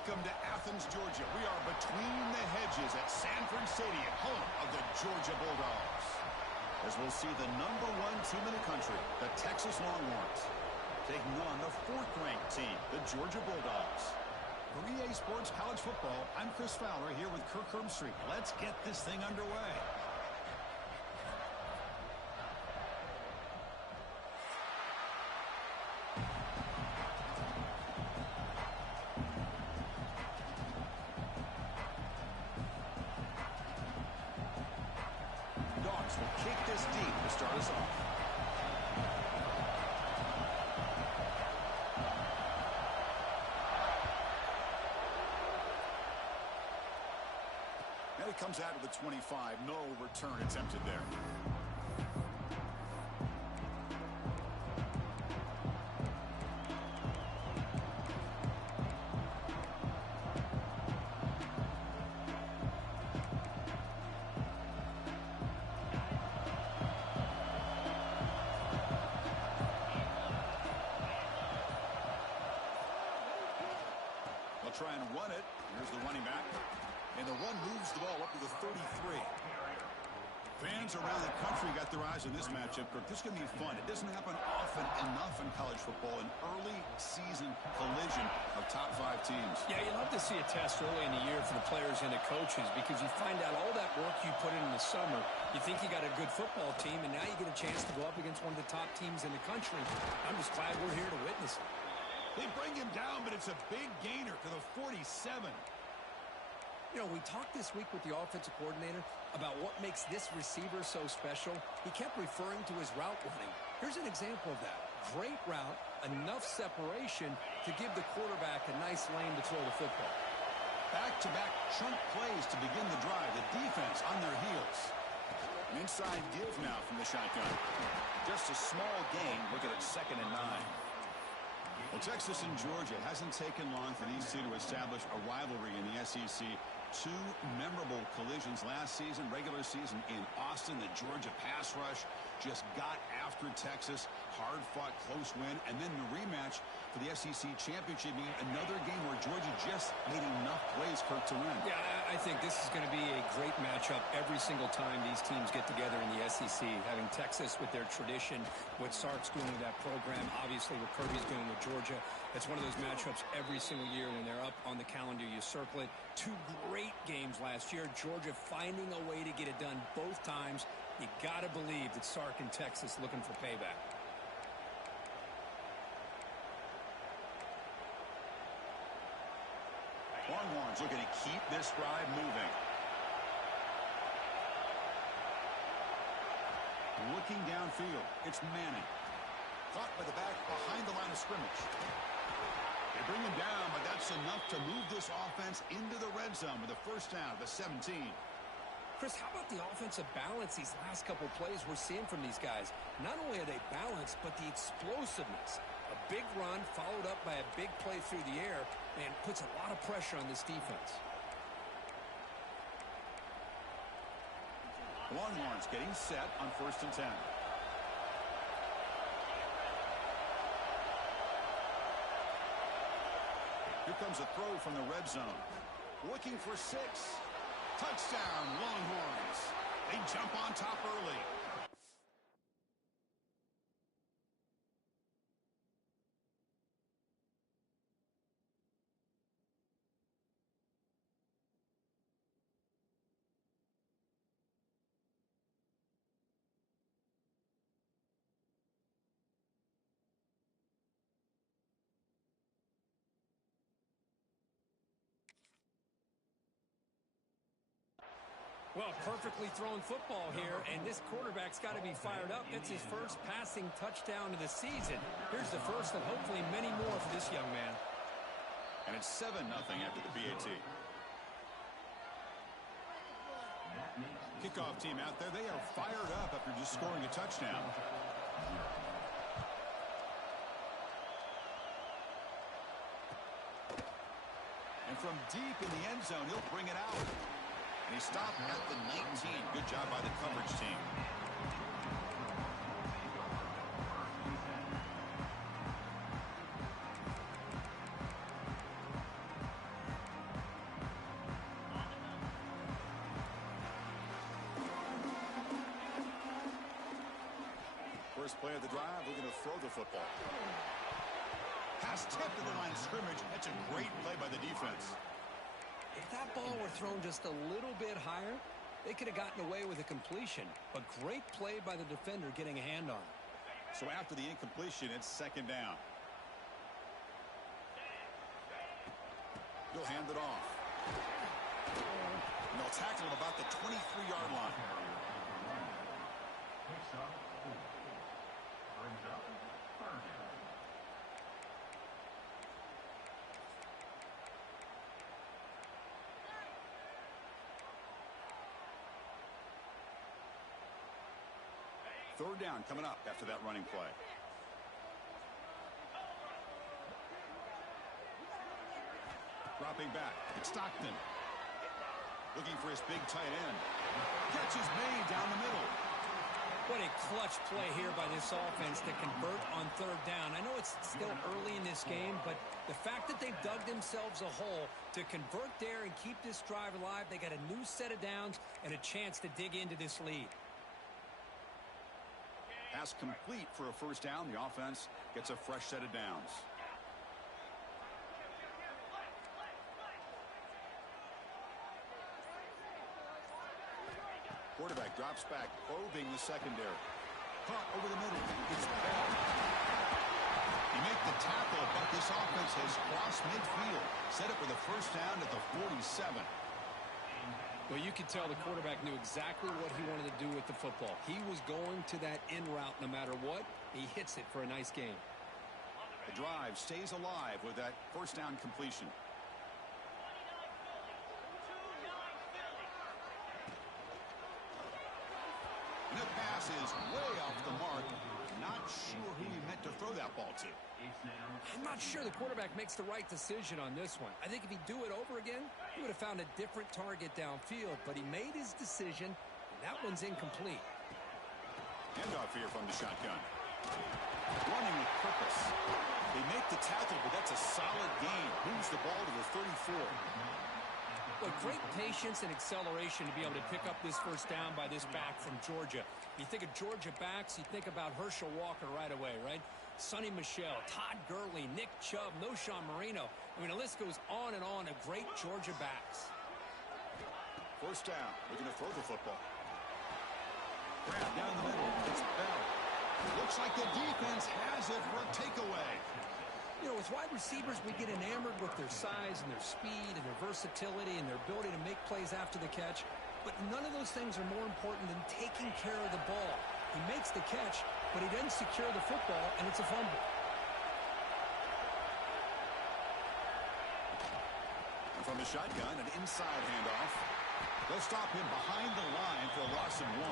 Welcome to Athens, Georgia. We are between the hedges at Sanford Stadium, home of the Georgia Bulldogs. As we'll see the #1 team in the country, the Texas Longhorns, taking on the 4th-ranked team, the Georgia Bulldogs. For EA Sports College Football, I'm Chris Fowler here with Kirk Herbstreit. Let's get this thing underway. Dogs will kick this deep to start us off. And it comes out of the 25. No return attempted there. They'll try and run it. Here's the running back. And the run moves the ball up to the 33. Fans around the country got their eyes on this matchup, Kirk. This is going to be fun. It doesn't happen often enough in college football, an early season collision of top 5 teams. Yeah, you love to see a test early in the year for the players and the coaches because you find out all that work you put in the summer. You think you got a good football team, and now you get a chance to go up against one of the top teams in the country. I'm just glad we're here to witness it. They bring him down, but it's a big gainer to the 47. You know, we talked this week with the offensive coordinator about what makes this receiver so special. He kept referring to his route running. Here's an example of that. Great route, enough separation to give the quarterback a nice lane to throw the football. Back-to-back chunk plays to begin the drive. The defense on their heels. An inside give now from the shotgun. Just a small gain. Looking at 2nd and 9. Well, Texas and Georgia hasn't taken long for these two to establish a rivalry in the SEC. 2 memorable collisions last season, regular season in Austin. The Georgia pass rush just got after Texas. Hard-fought, close win. And then the rematch for the SEC championship game. Another game where Georgia just made enough plays, Kirk, to win. Yeah, I think this is going to be a great matchup every single time these teams get together in the SEC. Having Texas with their tradition, what Sark's doing with that program, obviously what Kirby's doing with Georgia. It's one of those matchups every single year when they're up on the calendar. You circle it. 2 great games last year. Georgia finding a way to get it done both times. You got to believe that Sark and Texas looking for payback. Longhorns looking to keep this drive moving. Looking downfield, it's Manning. Caught by the back behind the line of scrimmage. They bring him down, but that's enough to move this offense into the red zone with a 1st down, the 17. Chris, how about the offensive balance these last couple plays we're seeing from these guys? Not only are they balanced, but the explosiveness. A big run followed up by a big play through the air, and puts a lot of pressure on this defense. Longhorns getting set on 1st and 10. Here comes a throw from the red zone. Looking for 6. Touchdown, Longhorns. They jump on top early. Well, perfectly thrown football here, and this quarterback's got to be fired up. It's his first passing touchdown of the season. Here's the first and hopefully many more for this young man. And it's 7-0 after the PAT. Kickoff team out there, they are fired up after just scoring a touchdown. And from deep in the end zone, he'll bring it out. And he stopped at the 19. Good job by the coverage team. First play of the drive, we're going to throw the football. Pass tipped to the line of scrimmage. That's a great play by the defense. If that ball were thrown just a little bit higher, they could have gotten away with a completion. But great play by the defender getting a hand on it. So after the incompletion, it's second down. He'll hand it off. And they'll tackle him about the 23-yard line. Third down coming up after that running play. Dropping back. It's Stockton. Looking for his big tight end. Catch is made down the middle. What a clutch play here by this offense to convert on third down. I know it's still early in this game, but the fact that they've dug themselves a hole to convert there and keep this drive alive, they got a new set of downs and a chance to dig into this lead. Pass complete for a first down. The offense gets a fresh set of downs. Quarterback drops back, probing the secondary. Caught over the middle. It's Bell. You make the tackle, but this offense has crossed midfield. Set up with a first down at the 47. Well, you could tell the quarterback knew exactly what he wanted to do with the football. He was going to that in route no matter what. He hits it for a nice gain. The drive stays alive with that first down completion. And the pass is way off the mark. Not sure who he meant to throw that ball to. I'm not sure the quarterback makes the right decision on this one. I think if he'd do it over again, he would have found a different target downfield, but he made his decision, and that one's incomplete. Handoff here from the shotgun. Running with purpose. They make the tackle, but that's a solid gain. Moves the ball to the 34. Well, great patience and acceleration to be able to pick up this first down by this back from Georgia. You think of Georgia backs, you think about Herschel Walker right away, right? Sonny Michel, Todd Gurley, Nick Chubb, Noshawn Marino. I mean, the list goes on and on of great Georgia backs. First down. We're going to throw the football. Grab down the middle. It's Bell. Looks like the defense has it for a takeaway. You know, with wide receivers, we get enamored with their size and their speed and their versatility and their ability to make plays after the catch. But none of those things are more important than taking care of the ball. He makes the catch, but he doesn't secure the football, and it's a fumble. And from the shotgun, an inside handoff. They'll stop him behind the line for a loss of 1.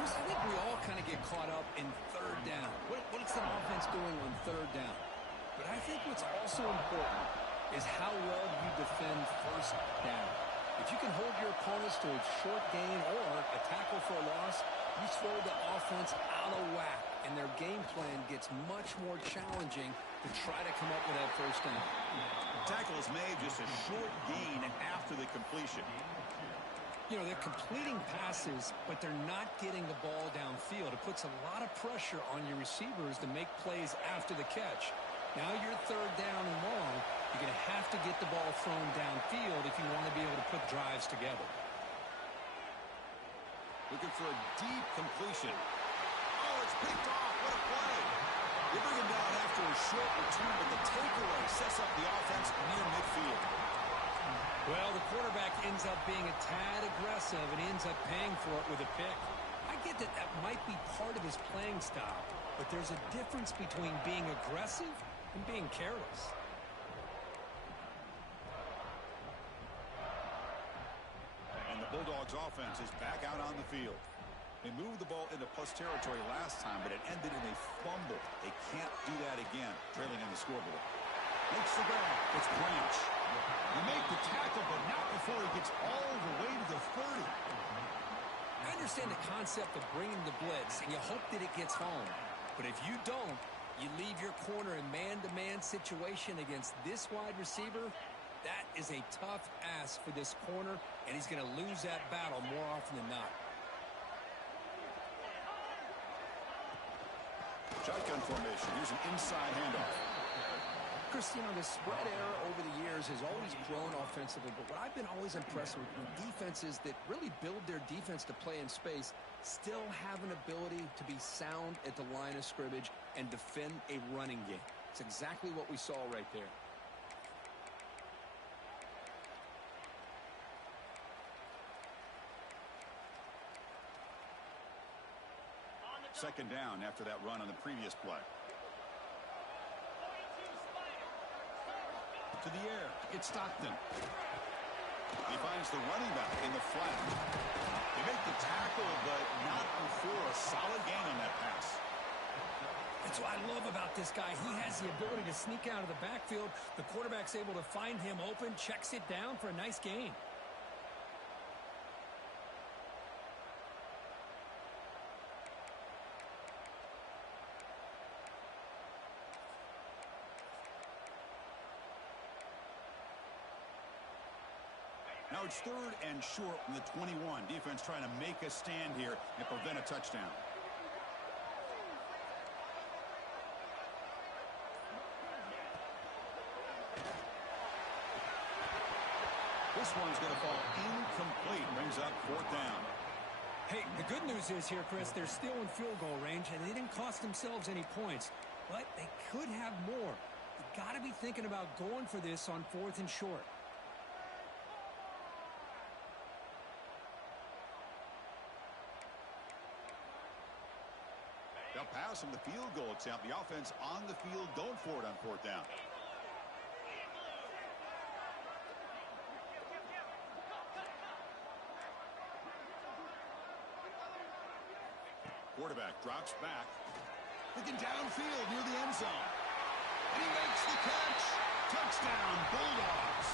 Chris, I think we all kind of get caught up in third down. What's the offense doing on third down? But I think what's also important is how well you defend first down. If you can hold your opponents to a short gain or a tackle for a loss, you throw the offense out of whack, and their game plan gets much more challenging to try to come up with that first down. The tackle is made just a short gain after the completion. You know, they're completing passes, but they're not getting the ball downfield. It puts a lot of pressure on your receivers to make plays after the catch. Now you're third down and long. You're going to have to get the ball thrown downfield if you want to be able to put drives together. Looking for a deep completion. Oh, it's picked off. What a play. They bring him down after a short return, but the takeaway sets up the offense near midfield. Well, the quarterback ends up being a tad aggressive and ends up paying for it with a pick. I get that that might be part of his playing style, but there's a difference between being aggressive and being careless. And the Bulldogs offense is back out on the field. They moved the ball into plus territory last time, but it ended in a fumble. They can't do that again, trailing on the scoreboard. Makes the grab. It's Branch. You make the tackle, but not before he gets all the way to the 30. I understand the concept of bringing the blitz, and you hope that it gets home. But if you don't, you leave your corner in man-to-man situation against this wide receiver. That is a tough ask for this corner, and he's going to lose that battle more often than not. Shotgun formation. Here's an inside handoff. Chris, you know, the spread error over the years has always grown offensively, but what I've been always impressed with defenses that really build their defense to play in space still have an ability to be sound at the line of scrimmage and defend a running game. It's exactly what we saw right there. Second down after that run on the previous play. To the air. It's Stockton. He finds the running back in the flat. They make the tackle, but not before a solid gain on that pass. That's what I love about this guy. He has the ability to sneak out of the backfield. The quarterback's able to find him open, checks it down for a nice gain. Now it's third and short from the 21. Defense trying to make a stand here and prevent a touchdown. This one's going to fall incomplete. Brings up fourth down. Hey, the good news is here, Chris, they're still in field goal range, and they didn't cost themselves any points. But they could have more. You got to be thinking about going for this on fourth and short. They'll pass from the field goal attempt. The offense on the field going for it on fourth down. Quarterback drops back. Looking downfield near the end zone. And he makes the catch. Touchdown, Bulldogs.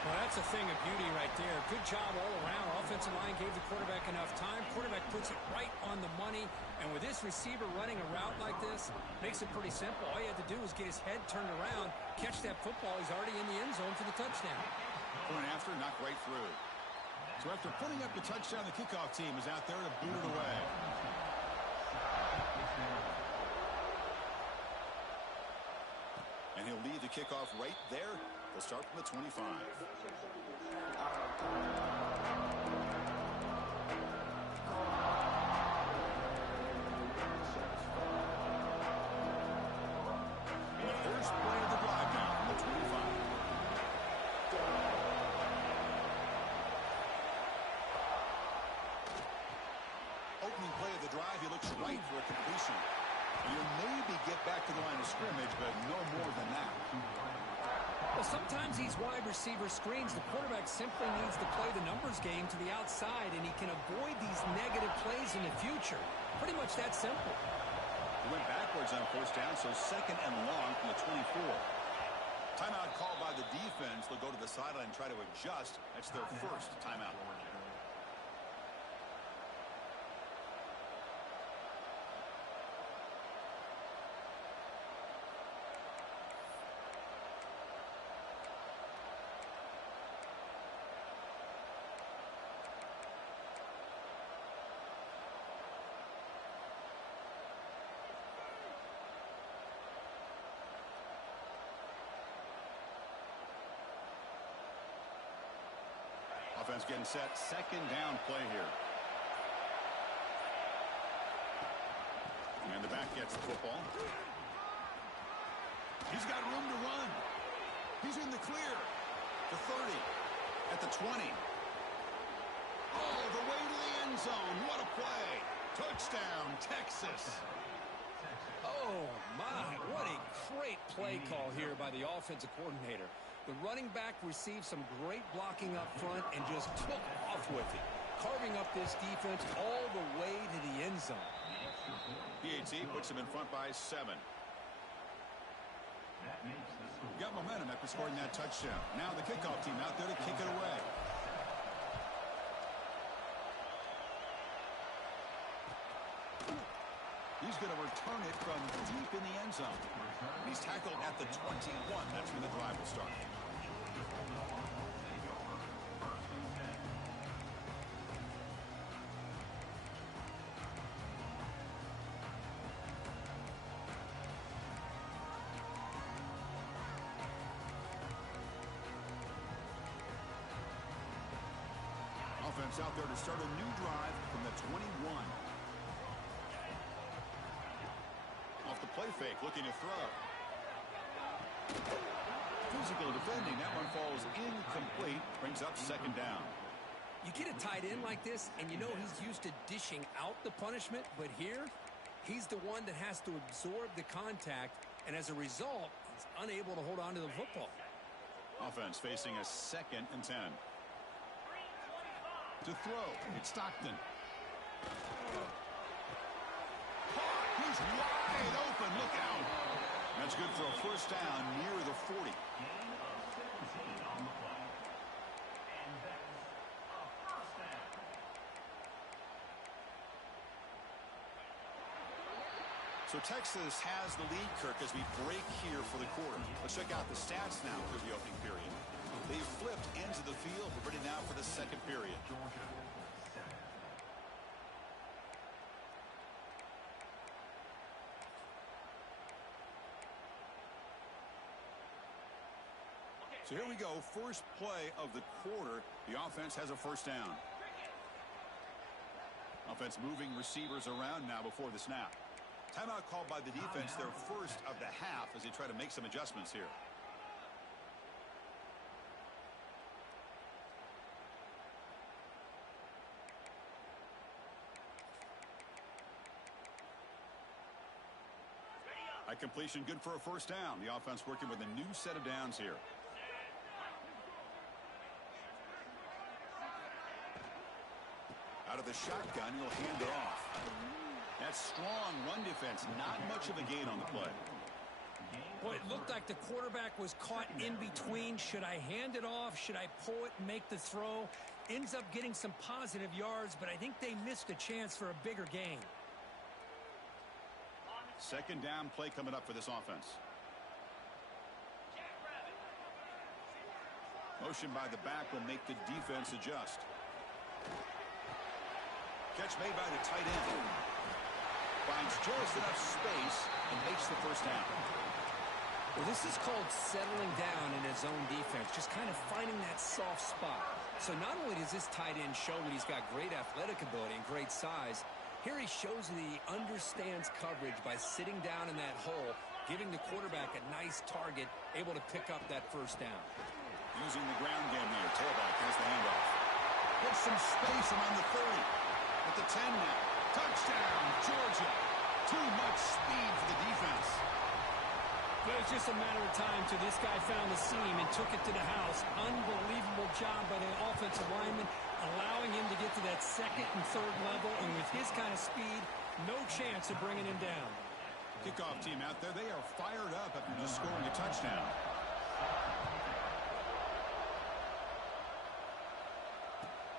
Well, that's a thing of beauty right there. Good job all around. Offensive line gave the quarterback enough time. Quarterback puts it right on the money. And with this receiver running a route like this, makes it pretty simple. All you had to do was get his head turned around, catch that football. He's already in the end zone for the touchdown. Point after, knocked right through. So after putting up the touchdown, the kickoff team is out there to boot it away. And he'll lead the kickoff right there. They'll start from the 25. And the first play of the drive now from the 25. Opening play of the drive, he looks right for a completion. You'll maybe get back to the line of scrimmage, but no more than that. Well, sometimes these wide receiver screens, the quarterback simply needs to play the numbers game to the outside, and he can avoid these negative plays in the future. Pretty much that simple. He went backwards on first down, so second and long from the 24. Timeout called by the defense. They'll go to the sideline and try to adjust. That's their first timeout. Offense getting set. Second down play here. And the back gets the football. He's got room to run. He's in the clear. The 30. At the 20. All the way to the end zone. What a play. Touchdown, Texas. Oh, my. What a great play call here by the offensive coordinator. The running back received some great blocking up front and just took off with it, carving up this defense all the way to the end zone. PAT puts him in front by 7. Got momentum after scoring that touchdown. Now the kickoff team out there to kick it away. He's going to return it from deep in the end zone. He's tackled at the 21. That's when the drive will start. offense out there to start a new drive from the 21. Off the play fake, looking to throw. Physical defending. That one falls incomplete. Brings up second down. You get a tight end like this, and you know he's used to dishing out the punishment, but here, he's the one that has to absorb the contact, and as a result, he's unable to hold on to the football. Offense facing a 2nd and 10. To throw, it's Stockton. He's wide open. Look out. That's good for a first down near the 40. So Texas has the lead, Kirk, as we break here for the quarter. Let's check out the stats now for the opening period. They've flipped into the field. We're ready now for the second period. So here we go. First play of the quarter. The offense has a first down. Offense moving receivers around now before the snap. Timeout called by the defense, their first of the half, as they try to make some adjustments here. At completion, good for a first down. The offense working with a new set of downs here. Out of the shotgun, he'll hand it off. That's strong run defense. Not much of a gain on the play. Boy, it looked like the quarterback was caught in between. Should I hand it off? Should I pull it and make the throw? Ends up getting some positive yards, but I think they missed a chance for a bigger gain. Second down play coming up for this offense. Motion by the back will make the defense adjust. Catch made by the tight end. Finds just enough space and makes the first down. Well, this is called settling down in his own defense, just kind of finding that soft spot. So not only does this tight end show that he's got great athletic ability and great size, here he shows that he understands coverage by sitting down in that hole, giving the quarterback a nice target, able to pick up that first down. Using the ground game here. Tailback has the handoff. Gets some space around the 30. At the 10 now. Touchdown, Georgia. Too much speed for the defense. But it was just a matter of time till this guy found the seam and took it to the house. Unbelievable job by the offensive lineman, allowing him to get to that second and third level. And with his kind of speed, no chance of bringing him down. Kickoff team out there. They are fired up after just scoring a touchdown.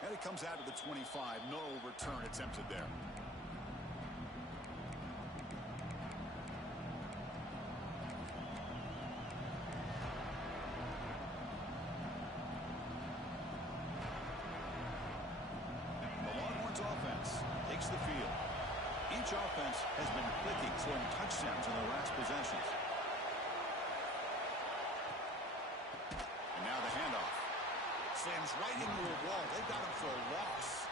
And it comes out to the 25. No return attempted there. The Longhorns offense takes the field. Each offense has been clicking, scoring touchdowns in their last possessions. And now the handoff. Slams right into a wall. They got him for a loss.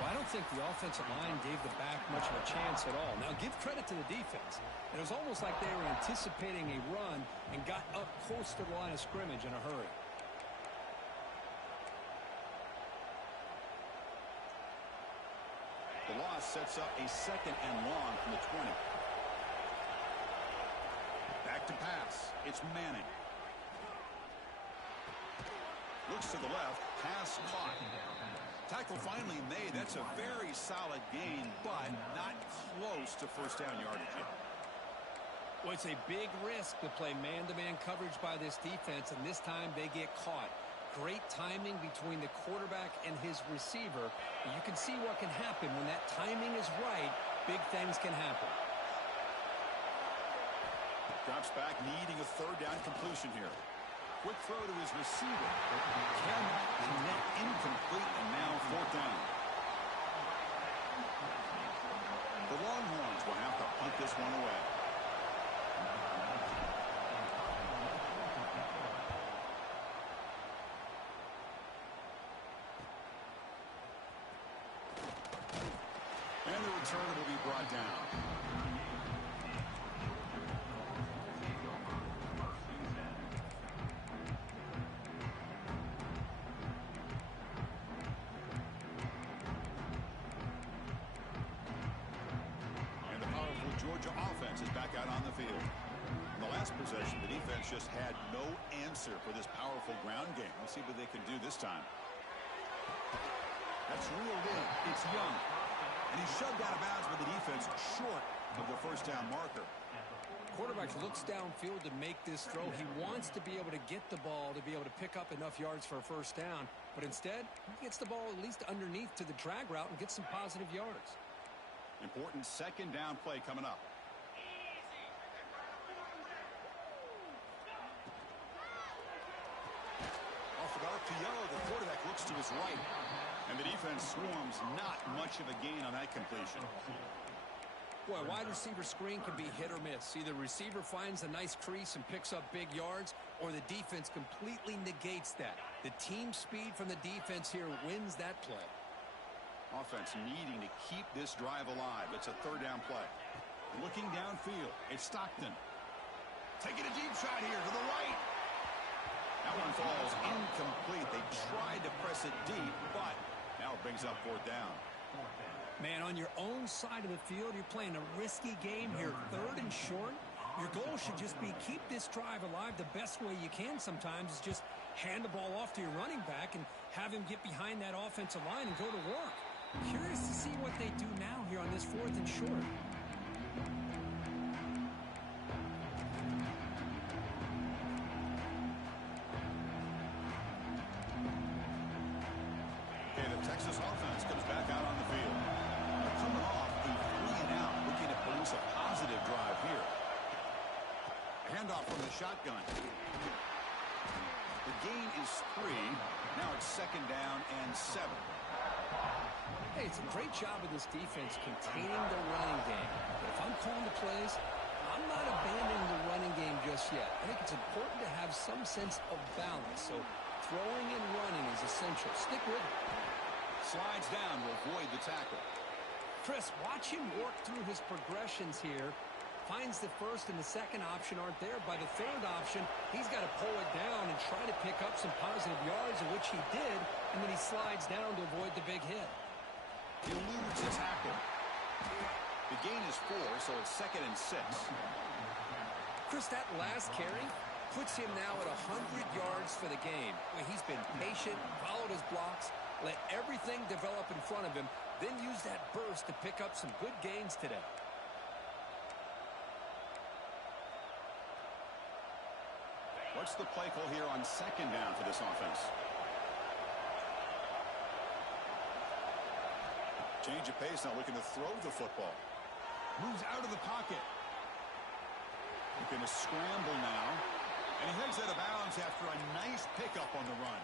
Well, I don't think the offensive line gave the back much of a chance at all. Now, give credit to the defense. It was almost like they were anticipating a run and got up close to the line of scrimmage in a hurry. The loss sets up a second and long from the 20. Back to pass. It's Manning. Looks to the left. Pass caught. Tackle finally made. That's a very solid gain, but not close to first down yardage yet. Well, it's a big risk to play man-to-man coverage by this defense, and this time they get caught. Great timing between the quarterback and his receiver. You can see what can happen when that timing is right. Big things can happen. Drops back, needing a third down completion here. Quick throw to his receiver. Cannot connect, incomplete, and now fourth down. The Longhorns will have to punt this one away. return will be brought down. And the powerful Georgia offense is back out on the field. In the last possession, the defense just had no answer for this powerful ground game. Let's see what they can do this time. That's reeled in. It's Young. And he's shoved out of bounds with the defense short of the first down marker. Quarterback looks downfield to make this throw. He wants to be able to get the ball to be able to pick up enough yards for a first down. But instead, he gets the ball at least underneath to the drag route and gets some positive yards. Important second down play coming up. Off an RPO, the quarterback looks to his right. And the defense swarms not much of a gain on that completion. Boy, a wide receiver screen can be hit or miss. Either receiver finds a nice crease and picks up big yards, or the defense completely negates that. The team speed from the defense here wins that play. Offense needing to keep this drive alive. It's a third down play. Looking downfield, it's Stockton. Taking a deep shot here to the right. That one falls incomplete. They tried to press it deep, but now it brings up fourth down. Man, on your own side of the field, you're playing a risky game here, third and short. Your goal should just be keep this drive alive. The best way you can sometimes is just hand the ball off to your running back and have him get behind that offensive line and go to work. Curious to see what they do now here on this fourth and short. Okay, the Texas offense comes back out on the field. They're coming off a 3-and-out, looking to produce a positive drive here. A handoff from the shotgun. The gain is 3. Now it's second down and 7. Hey, it's a great job of this defense containing the running game. But if I'm calling the plays, I'm not abandoning the running game just yet. I think it's important to have some sense of balance. So throwing and running is essential. Stick with it. Slides down to avoid the tackle. Chris, watch him work through his progressions here. Finds the first and the second option aren't there. By the third option, he's got to pull it down and try to pick up some positive yards, which he did, and then he slides down to avoid the big hit. He eludes the tackle. The gain is 4, so it's second and 6. Chris, that last carry puts him now at 100 yards for the game. He's been patient, followed his blocks, let everything develop in front of him, then use that burst to pick up some good gains today. What's the play call here on second down for this offense? Change of pace, now looking to throw the football. Moves out of the pocket. Looking to scramble now. And he heads out of bounds after a nice pickup on the run.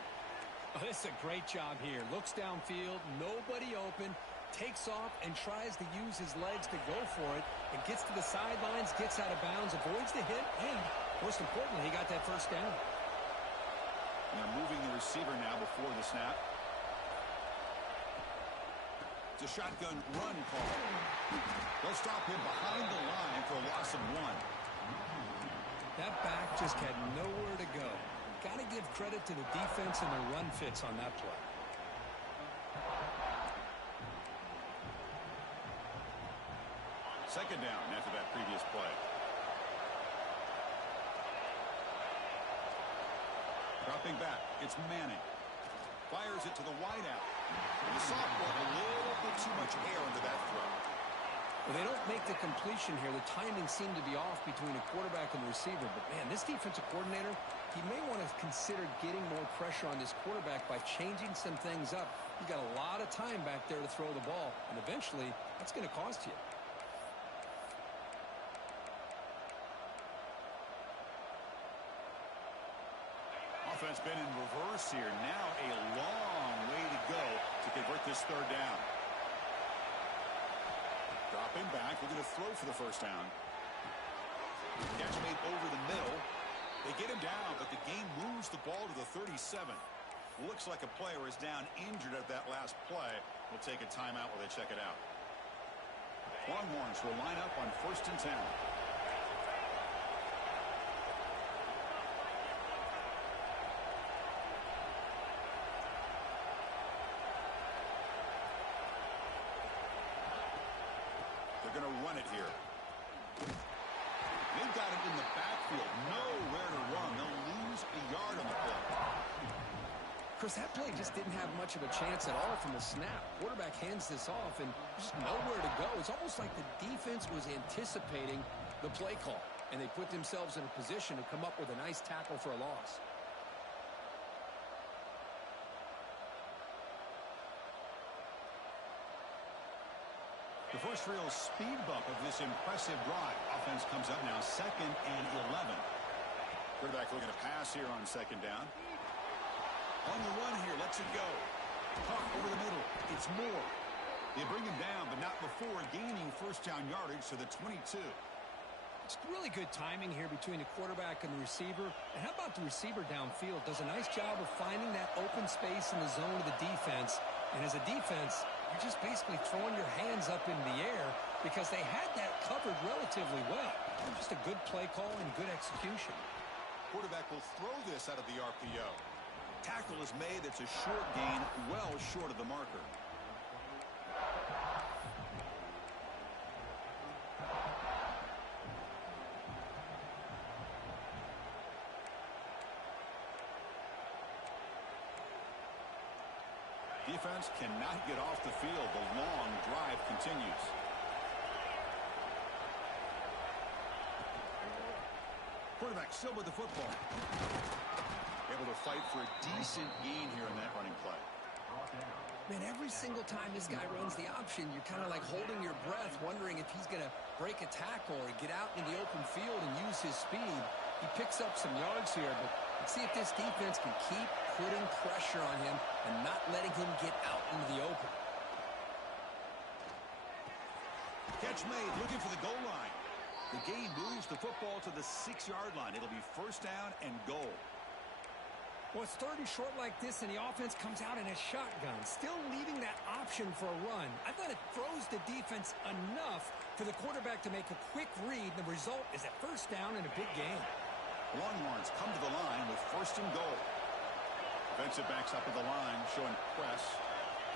Oh, this is a great job here. Looks downfield, nobody open, takes off and tries to use his legs to go for it, and gets to the sidelines, gets out of bounds, avoids the hit, and most importantly, he got that first down. And they're moving the receiver now before the snap. It's a shotgun run call. They'll stop him behind the line for a loss of 1. That back just had nowhere to go. Got to give credit to the defense and their run fits on that play. Second down after that previous play. Dropping back, it's Manning. Fires it to the wideout. The sophomore, a little bit too much air into that throw. Well, they don't make the completion here. The timing seemed to be off between the quarterback and the receiver. But, man, this defensive coordinator, he may want to consider getting more pressure on this quarterback by changing some things up. He's got a lot of time back there to throw the ball, and eventually that's going to cost you. Offense been in reverse here. Now a long way to go to convert this third down. Dropping back, looking to throw for the first down. Catch made over the middle. They get him down, but the game moves the ball to the 37. Looks like a player is down injured at that last play. We'll take a timeout while they check it out. Longhorns will line up on 1st and 10. They're going to run it here. They've got it in the backfield. Nowhere to run. They'll lose a yard on the play. Chris, that play just didn't have much of a chance at all from the snap. Quarterback hands this off, and there's just nowhere to go. It's almost like the defense was anticipating the play call, and they put themselves in a position to come up with a nice tackle for a loss. The first real speed bump of this impressive drive. Offense comes up now 2nd and 11. Quarterback looking to pass here on 2nd down. On the run here, lets it go. Caught over the middle. It's Moore. They bring him down, but not before gaining 1st down yardage to the 22. It's really good timing here between the quarterback and the receiver. And how about the receiver downfield? Does a nice job of finding that open space in the zone of the defense. And as a defense, you're just basically throwing your hands up in the air because they had that covered relatively well. Just a good play call and good execution. Quarterback will throw this out of the RPO. Tackle is made. It's a short gain, well short of the marker. Defense cannot get off the field. The long drive continues. Quarterback still with the football. Able to fight for a decent gain here in that running play. Man, every single time this guy runs the option, you're kind of like holding your breath, wondering if he's going to break a tackle or get out into the open field and use his speed. He picks up some yards here, but let's see if this defense can keep putting pressure on him and not letting him get out into the open. Catch made, looking for the goal line. The gain moves the football to the 6-yard line. It'll be 1st down and goal. Well, it's 3rd and short like this, and the offense comes out in a shotgun, still leaving that option for a run. I thought it throws the defense enough for the quarterback to make a quick read. The result is a 1st down and a big gain. Longhorns come to the line with 1st and goal. Defensive backs up at the line, showing press.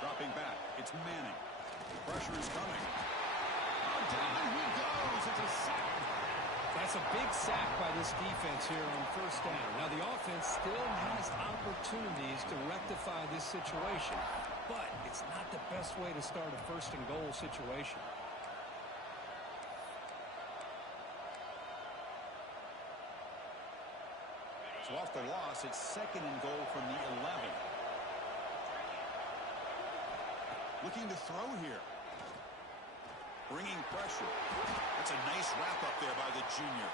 Dropping back. It's Manning. The pressure is coming. Oh, down he goes. It's a sack. That's a big sack by this defense here on 1st down. Now, the offense still has opportunities to rectify this situation, but it's not the best way to start a 1st and goal situation. So off the loss, it's 2nd and goal from the 11. Looking to throw here. Bringing pressure. That's a nice wrap-up there by the junior.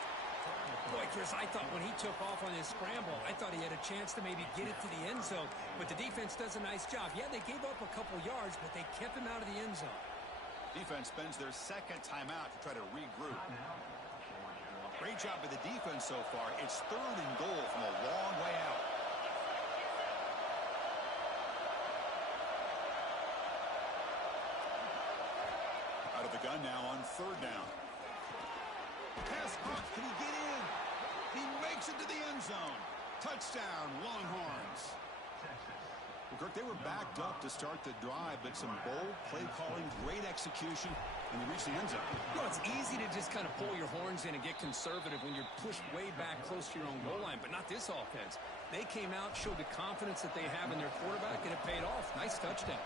Boy, Chris, I thought when he took off on his scramble, I thought he had a chance to maybe get it to the end zone. But the defense does a nice job. Yeah, they gave up a couple yards, but they kept him out of the end zone. Defense spends their 2nd timeout to try to regroup. Great job by the defense so far. It's 3rd and goal from a long way out. Out of the gun now on 3rd down. Pass caught. Can he get in? He makes it to the end zone. Touchdown, Longhorns. Well, Kirk, they were backed up to start the drive, but some bold play calling, great execution, and they reached the end zone. You know, it's easy to just kind of pull your horns in and get conservative when you're pushed way back close to your own goal line, but not this offense. They came out, showed the confidence that they have in their quarterback, and it paid off. Nice touchdown.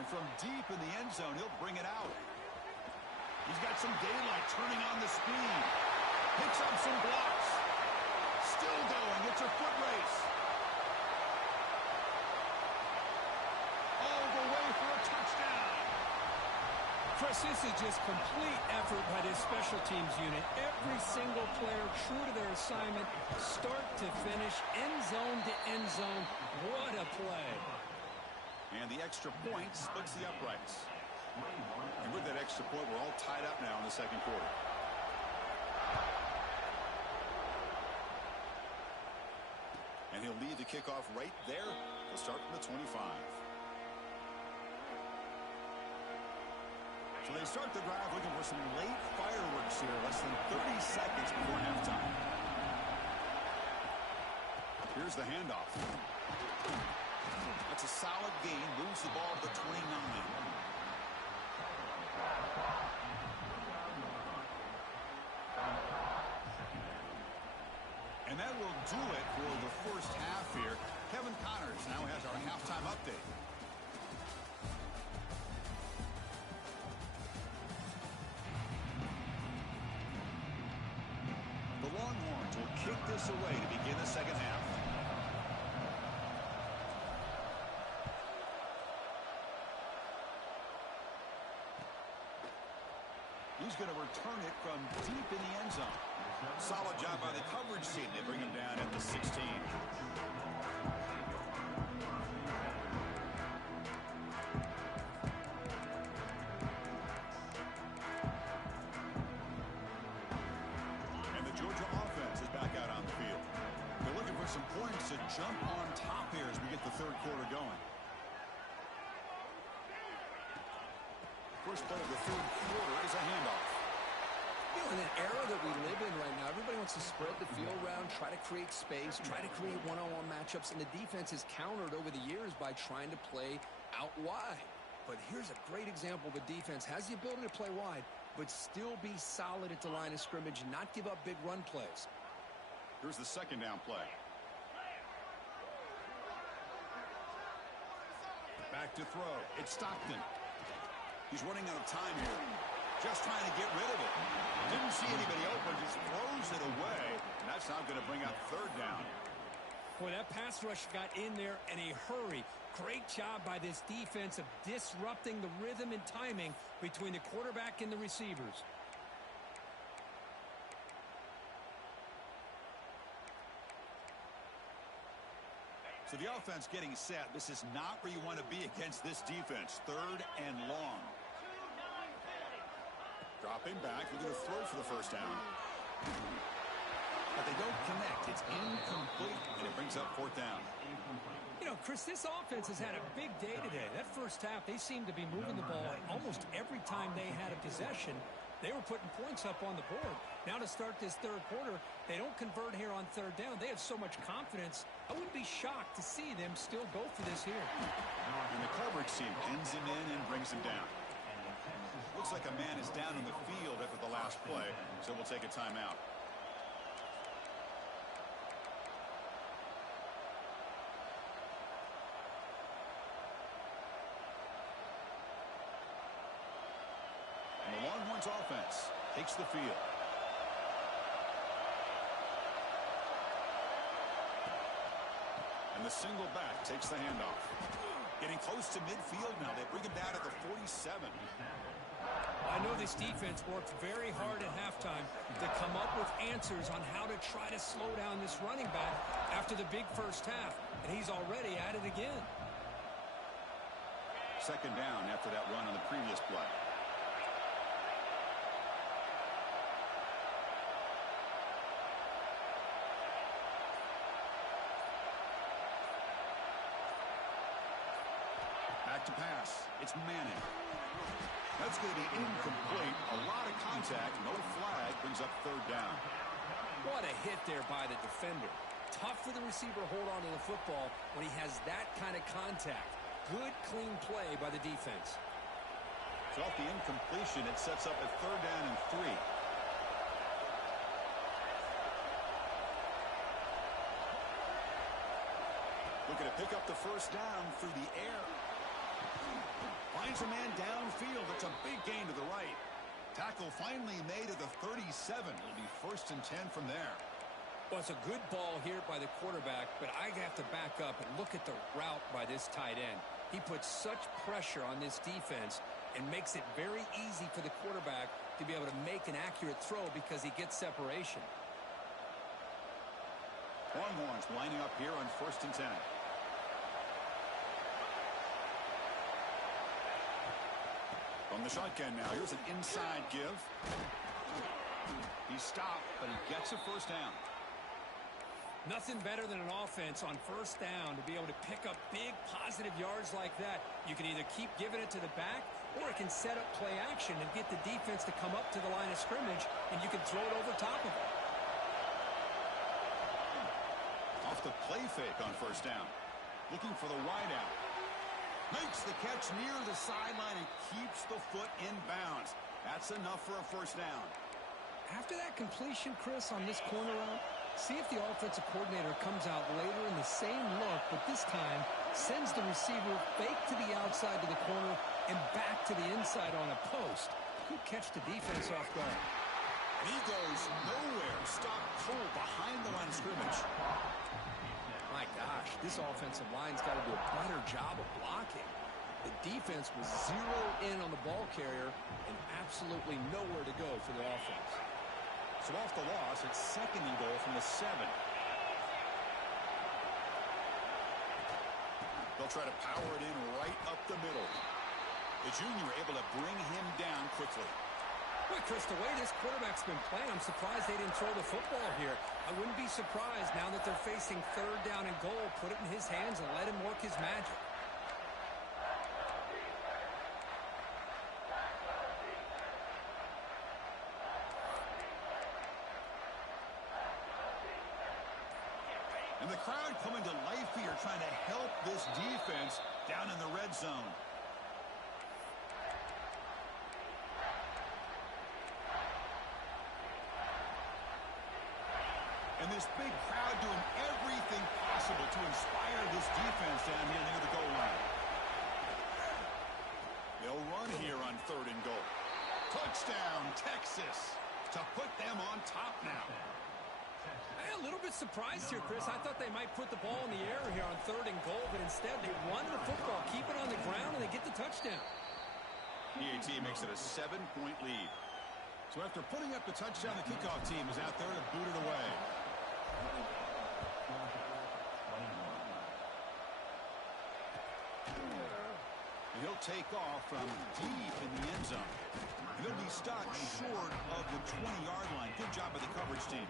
And from deep in the end zone, he'll bring it out. He's got some daylight, turning on the speed. Picks up some blocks. Still going. It's a foot race. All the way for a touchdown. Chris, this is just complete effort by this special teams unit. Every single player true to their assignment, start to finish, end zone to end zone. What a play. And the extra point splits the uprights. And with that extra point, we're all tied up now in the 2nd quarter. And he'll lead the kickoff right there. He'll start from the 25. So they start the drive looking for some late fireworks here, less than 30 seconds before halftime. Here's the handoff. That's a solid gain, moves the ball to the 29. And that will do it for the first half here. Kevin Connors now has our halftime update. The Longhorns will kick this away to begin the second half. He's going to return it from deep in the end zone. Solid job by the coverage team. They bring him down at the 16. And the Georgia offense is back out on the field. They're looking for some points to jump on top here as we get the third quarter going. First play of the third quarter is a handoff. You know, in an era that we live in right now, everybody wants to spread the field around, try to create space, try to create one-on-one matchups, and the defense is countered over the years by trying to play out wide. But here's a great example. The defense has the ability to play wide, but still be solid at the line of scrimmage and not give up big run plays. Here's the second down play. Back to throw. It's Stockton. He's running out of time here. Just trying to get rid of it. Didn't see anybody open, just throws it away. And that's now going to bring up third down. Boy, that pass rush got in there in a hurry. Great job by this defense of disrupting the rhythm and timing between the quarterback and the receivers. So the offense getting set. This is not where you want to be against this defense. Third and long. Dropping back, we're going to throw for the first down. But they don't connect. It's incomplete, and it brings up fourth down. You know, Chris, this offense has had a big day today. That first half, they seemed to be moving the ball almost every time they had a possession. They were putting points up on the board. Now to start this third quarter, they don't convert here on third down. They have so much confidence. I wouldn't be shocked to see them still go for this here. And the coverage team pins him in and brings him down. Looks like a man is down in the field after the last play, so we'll take a timeout. And the Longhorns offense takes the field. And the single back takes the handoff. Getting close to midfield now. They bring him down at the 47. I know this defense worked very hard at halftime to come up with answers on how to try to slow down this running back after the big first half. And he's already at it again. Second down after that run on the previous play. Back to pass. It's Manning. That's going to be incomplete. A lot of contact. No flag. Brings up third down. What a hit there by the defender. Tough for the receiver to hold on to the football when he has that kind of contact. Good, clean play by the defense. So off the incompletion, it sets up a third down and 3. Looking to pick up the first down through the air. Finds a man downfield. It's a big gain to the right. Tackle finally made at the 37. It'll be first and 10 from there. Well, it's a good ball here by the quarterback, but I have to back up and look at the route by this tight end. He puts such pressure on this defense and makes it very easy for the quarterback to be able to make an accurate throw because he gets separation. Longhorns lining up here on first and 10. From the shotgun now, here's an inside give. He stopped, but he gets a first down. Nothing better than an offense on first down to be able to pick up big positive yards like that. You can either keep giving it to the back or it can set up play action and get the defense to come up to the line of scrimmage, and you can throw it over top of it. Off the play fake on first down. Looking for the wideout. Makes the catch near the sideline and keeps the foot in bounds. That's enough for a first down. After that completion, Chris, on this corner route, see if the offensive coordinator comes out later in the same look, but this time sends the receiver fake to the outside to the corner and back to the inside on a post. Could catch the defense off guard. And he goes nowhere. Stop cold behind the line of scrimmage. My gosh, this offensive line's got to do a better job of blocking. The defense was zeroed in on the ball carrier and absolutely nowhere to go for the offense. So off the loss, it's 2nd and goal from the 7. They'll try to power it in right up the middle. The junior able to bring him down quickly. Well, Chris, the way this quarterback's been playing, I'm surprised they didn't throw the football here. I wouldn't be surprised now that they're facing 3rd down and goal. Put it in his hands and let him work his magic. And the crowd coming to life here, trying to help this defense down in the red zone. And this big crowd doing everything possible to inspire this defense down here near the goal line. They'll run here on 3rd and goal. Touchdown, Texas, to put them on top now. A little bit surprised here, Chris. I thought they might put the ball in the air here on 3rd and goal, but instead they run the football, keep it on the ground, and they get the touchdown. PAT makes it a 7-point lead. So after putting up the touchdown, the kickoff team is out there to boot it away. And he'll take off from deep in the end zone. And he'll be stopped short of the 20-yard line. Good job by the coverage team.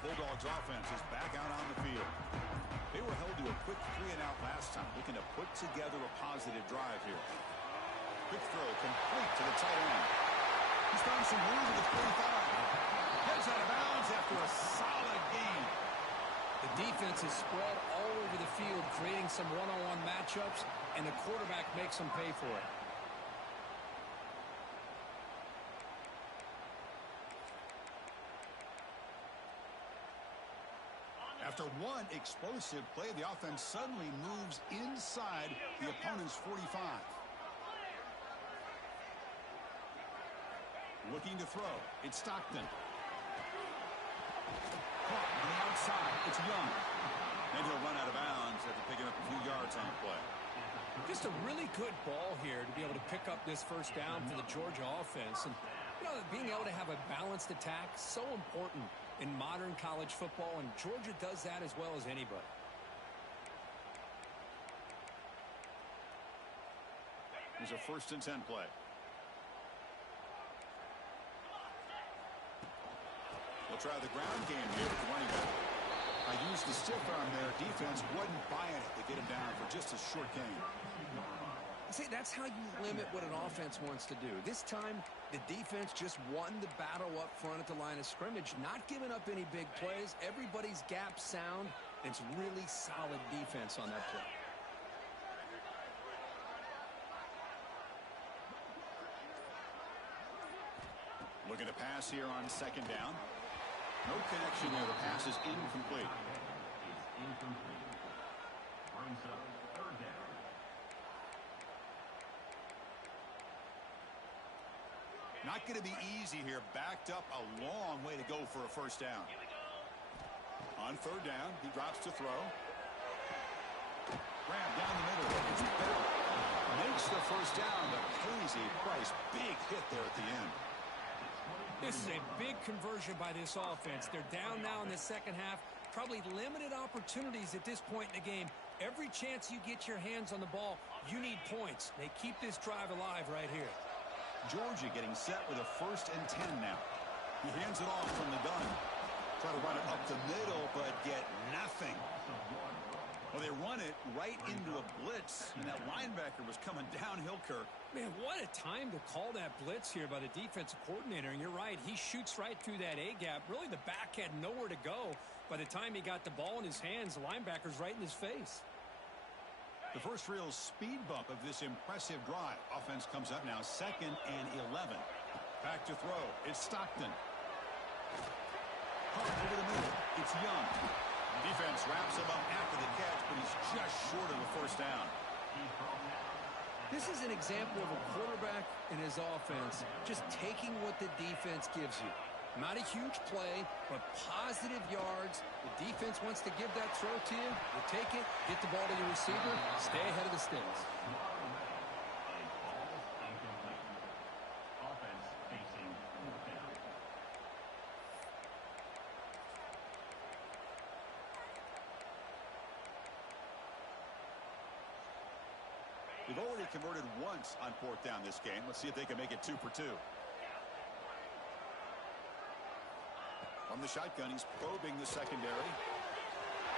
Bulldogs offense is back out on the field. They were held to a quick 3-and-out last time, looking to put together a positive drive here. Quick throw complete to the tight end. He's found some room at the 45. Heads out of bounds after a solid gain. The defense is spread all over the field, creating some one-on-one matchups, and the quarterback makes them pay for it. After one explosive play, the offense suddenly moves inside the opponent's 45. Looking to throw. It's Stockton. Caught on the outside. It's Young. And he'll run out of bounds after picking up a few yards on the play. Just a really good ball here to be able to pick up this first down for the Georgia offense. And, you know, being able to have a balanced attack, so important in modern college football, and Georgia does that as well as anybody. Here's a 1st and 10 play. They'll try the ground game here with the running back. I used the stiff arm there. Defense wasn't buying it to get him down for just a short gain. See, that's how you limit what an offense wants to do. This time, the defense just won the battle up front at the line of scrimmage, not giving up any big plays. Everybody's gap sound. It's really solid defense on that play. Looking to pass here on 2nd down. No connection there. The pass is incomplete. Brings up 3rd down. Not going to be easy here. Backed up a long way to go for a first down. On 3rd down, he drops to throw. Grab down the middle. It's Bell. Makes the first down, but pays a price. Big hit there at the end. This is a big conversion by this offense. They're down now in the second half. Probably limited opportunities at this point in the game. Every chance you get your hands on the ball, you need points. They keep this drive alive right here. Georgia getting set with a 1st and 10 now. He hands it off from the gun. Try to run it up the middle, but get nothing. Well, they run it right into a blitz, and that linebacker was coming downhill, Kirk. Man, what a time to call that blitz here by the defensive coordinator. And you're right, he shoots right through that A-gap. Really, the back had nowhere to go. By the time he got the ball in his hands, the linebacker's right in his face. The first real speed bump of this impressive drive. Offense comes up now, 2nd and 11. Back to throw. It's Stockton. Over the middle. It's Young. Defense wraps him up after the catch, but he's just short of a 1st down. This is an example of a quarterback and his offense just taking what the defense gives you. Not a huge play, but positive yards. The defense wants to give that throw to you. You take it, get the ball to your receiver, stay ahead of the sticks. They've already converted once on 4th down this game. Let's see if they can make it 2 for 2. From the shotgun, he's probing the secondary.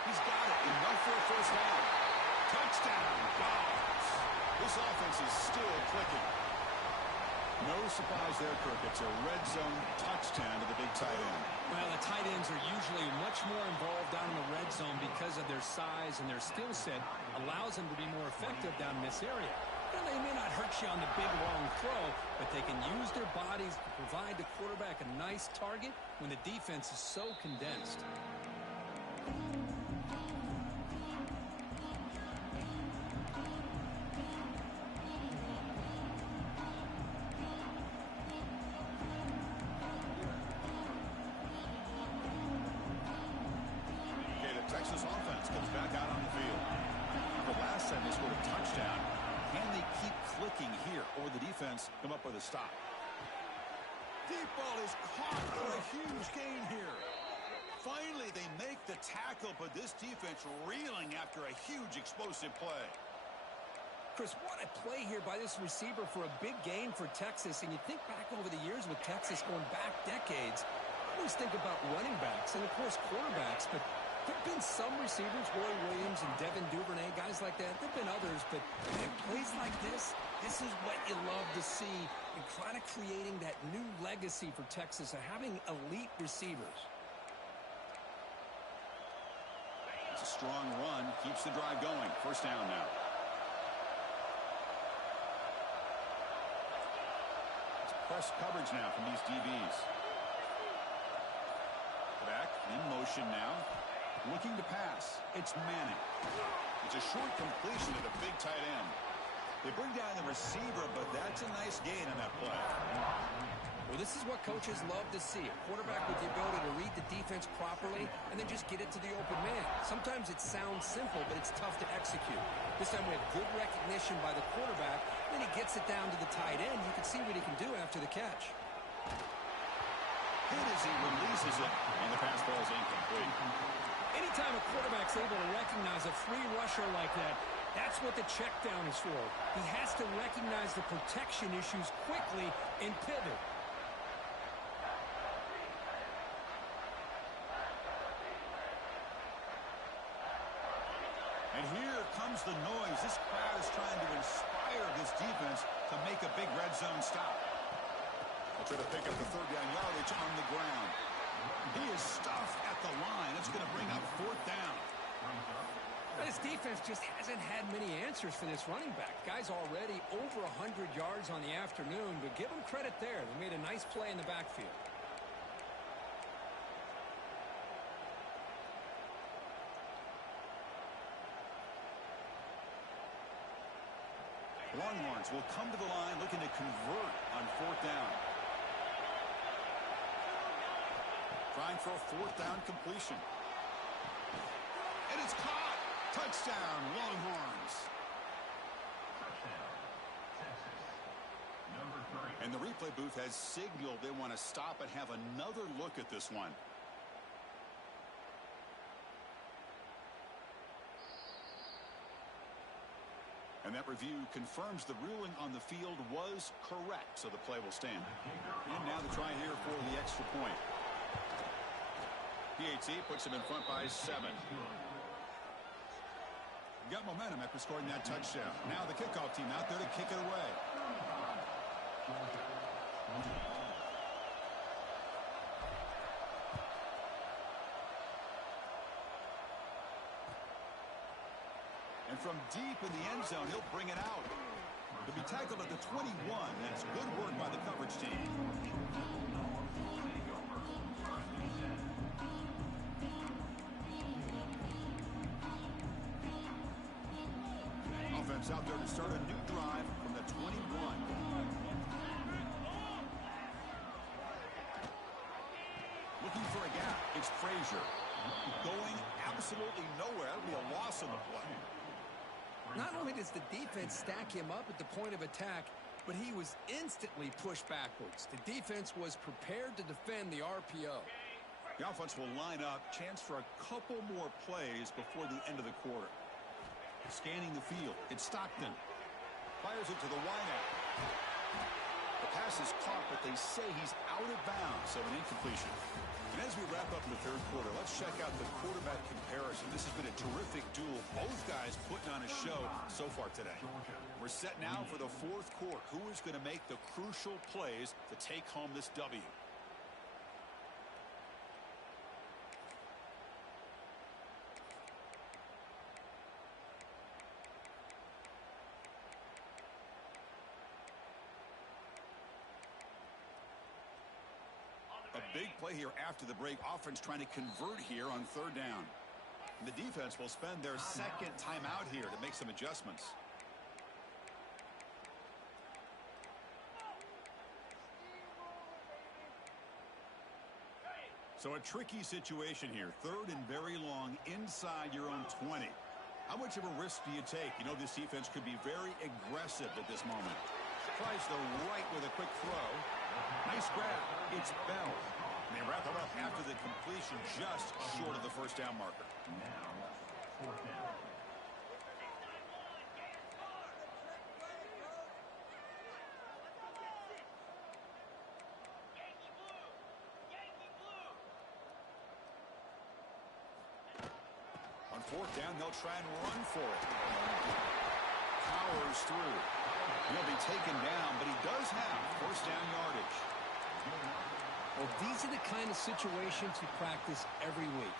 He's got it. Enough for a 1st down. Touchdown, Dogs. This offense is still clicking. No surprise there, Kirk. It's a red zone touchdown to the big tight end. Well, the tight ends are usually much more involved down in the red zone because of their size and their skill set allows them to be more effective down in this area. Well, they may not hurt you on the big, long throw, but they can use their bodies to provide the quarterback a nice target when the defense is so condensed. Texas offense comes back out on the field. The last time they scored a touchdown. Can they keep clicking here, or the defense come up with a stop? Deep ball is caught for a huge gain here. Finally, they make the tackle, but this defense reeling after a huge explosive play. Chris, what a play here by this receiver for a big gain for Texas. And you think back over the years with Texas going back decades, I always think about running backs and, of course, quarterbacks, but there have been some receivers, Roy Williams and Devin Duvernay, guys like that. There have been others, but man, plays like this is what you love to see and kind of creating that new legacy for Texas of having elite receivers. It's a strong run, keeps the drive going. 1st down now. It's press coverage now from these DBs. Back in motion now. Looking to pass. It's Manning. It's a short completion to the big tight end. They bring down the receiver, but that's a nice gain on that play. Well, this is what coaches love to see. A quarterback with the ability to read the defense properly and then just get it to the open man. Sometimes it sounds simple, but it's tough to execute. This time we have good recognition by the quarterback. Then he gets it down to the tight end. You can see what he can do after the catch. Hit as he releases it, and the pass ball is incomplete. Anytime a quarterback's able to recognize a free rusher like that, that's what the check down is for. He has to recognize the protection issues quickly and pivot. And here comes the noise. This crowd is trying to inspire this defense to make a big red zone stop. They'll try to pick up the 3rd down yardage on the ground. He is stuffed at the line. It's going to bring up 4th down. This defense just hasn't had many answers for this running back. Guy's already over 100 yards on the afternoon, but give him credit there. They made a nice play in the backfield. Longhorns will come to the line looking to convert on 4th down. Trying for a 4th down completion. And it's caught. Touchdown, Longhorns. And the replay booth has signaled they want to stop and have another look at this one. And that review confirms the ruling on the field was correct, so the play will stand. And now the try here for the extra point. PAT puts him in front by 7. Got momentum after scoring that touchdown. Now the kickoff team out there to kick it away. And from deep in the end zone, he'll bring it out. He'll be tackled at the 21. That's good work by the coverage team. Offense out there to start a new drive from the 21. Looking for a gap. It's Frazier. Going absolutely nowhere. That'll be a loss on the play. Not only does the defense stack him up at the point of attack, but he was instantly pushed backwards. The defense was prepared to defend the RPO. The offense will line up. Chance for a couple more plays before the end of the quarter. Scanning the field. It's Stockton. Fires it to the wideout. The pass is caught, but they say he's out of bounds, so an incompletion. And as we wrap up in the third quarter, let's check out the quarterback comparison. This has been a terrific duel. Both guys putting on a show so far today. We're set now for the fourth quarter. Who is going to make the crucial plays to take home this W? A big play here after the break. Offense trying to convert here on third down. And the defense will spend their second timeout here to make some adjustments. So a tricky situation here. Third and very long inside your own 20. How much of a risk do you take? You know this defense could be very aggressive at this moment. Tries the right with a quick throw. Nice grab. It's Bell. And they wrap it up after the completion just short of the first down marker. Fourth down. On fourth down, they'll try and run for it. Powers through. He'll be taken down, but he does have first down yardage. Well, these are the kind of situations you practice every week.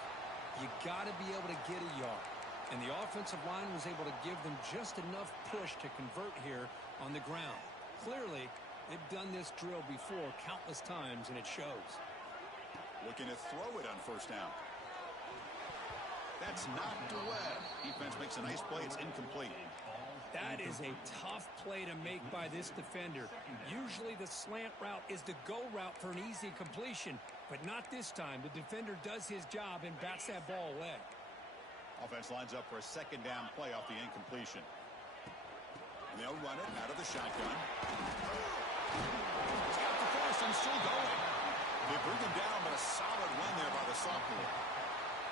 You got to be able to get a yard. And the offensive line was able to give them just enough push to convert here on the ground. Clearly, they've done this drill before countless times, and it shows. Looking to throw it on first down. That's knocked away. Defense makes a nice play. It's incomplete. That is a tough play to make by this defender. Usually the slant route is the go route for an easy completion, but not this time. The defender does his job and bats that ball away. Offense lines up for a second down play off the incompletion. And they'll run it out of the shotgun. He's got the force and still going. They bring him down, but a solid run there by the sophomore.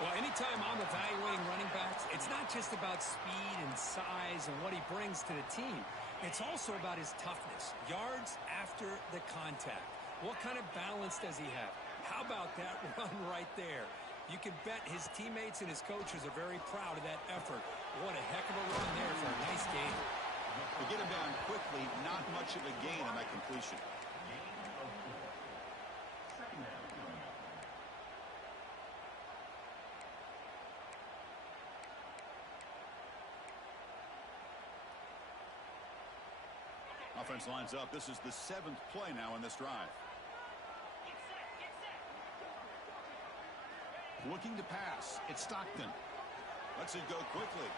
Well, anytime I'm evaluating running backs, it's not just about speed and size and what he brings to the team. It's also about his toughness, yards after the contact. What kind of balance does he have? How about that run right there? You can bet his teammates and his coaches are very proud of that effort. What a heck of a run there for a nice gain. They get him down quickly, not much of a gain on that completion. Offense lines up. This is the 7th play now in this drive. Looking to pass. It's Stockton. Lets it go quickly.